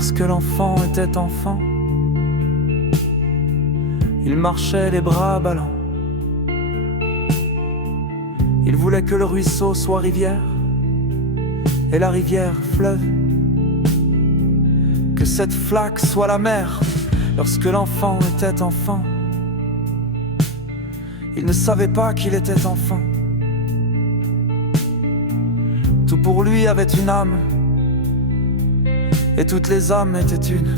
Lorsque l'enfant était enfant, il marchait les bras ballants. Il voulait que le ruisseau soit rivière et la rivière fleuve, que cette flaque soit la mer. Lorsque l'enfant était enfant, il ne savait pas qu'il était enfant. Tout pour lui avait une âme, et toutes les âmes étaient une.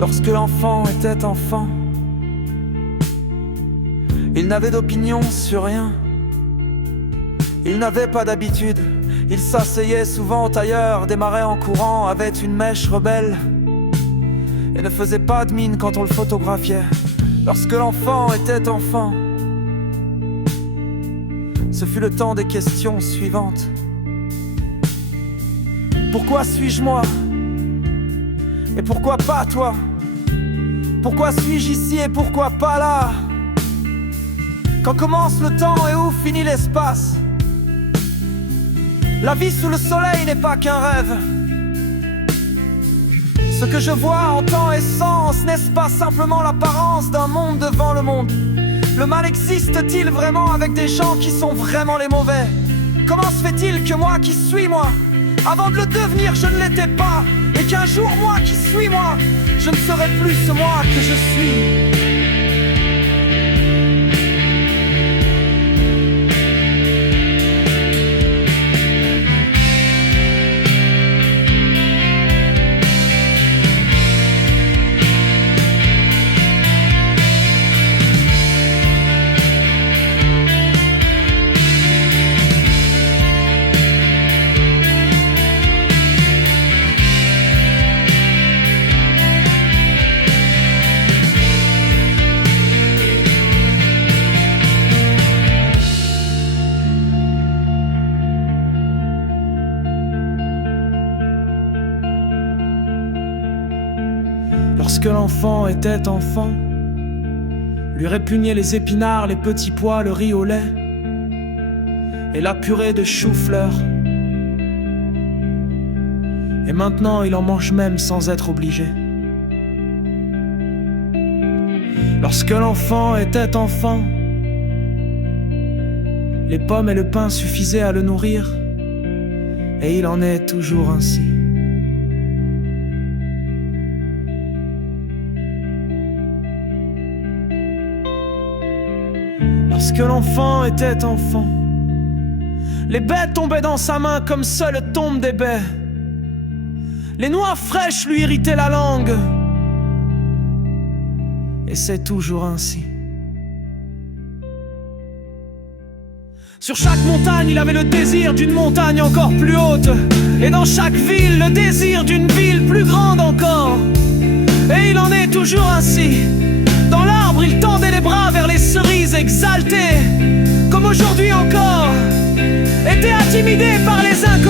Lorsque l'enfant était enfant, il n'avait d'opinion sur rien. Il n'avait pas d'habitude. Il s'asseyait souvent ailleurs, démarrait en courant, avait une mèche rebelle et ne faisait pas de mine quand on le photographiait. Lorsque l'enfant était enfant, ce fut le temps des questions suivantes. Pourquoi suis-je moi? Et pourquoi pas toi? Pourquoi suis-je ici et pourquoi pas là? Quand commence le temps et où finit l'espace? La vie sous le soleil n'est pas qu'un rêve. Ce que je vois en temps et sens, n'est-ce pas simplement l'apparence d'un monde devant le monde? Le mal existe-t-il vraiment avec des gens qui sont vraiment les mauvais? Comment se fait-il que moi qui suis moi, avant de le devenir je ne l'étais pas, et qu'un jour moi qui suis moi, je ne serai plus ce moi que je suis? Lorsque l'enfant était enfant, lui répugnaient les épinards, les petits pois, le riz au lait et la purée de chou-fleur. Et maintenant il en mange même sans être obligé. Lorsque l'enfant était enfant, les pommes et le pain suffisaient à le nourrir, et il en est toujours ainsi. Lorsque l'enfant était enfant, les baies tombaient dans sa main comme seules tombent des baies. Les noix fraîches lui irritaient la langue, et c'est toujours ainsi. Sur chaque montagne, il avait le désir d'une montagne encore plus haute, et dans chaque ville, le désir d'une ville plus grande encore. Et il en est toujours ainsi. Dans l'arbre, il tendait les bras vers les cerises exaltées, comme aujourd'hui encore, était intimidé par les inconnus.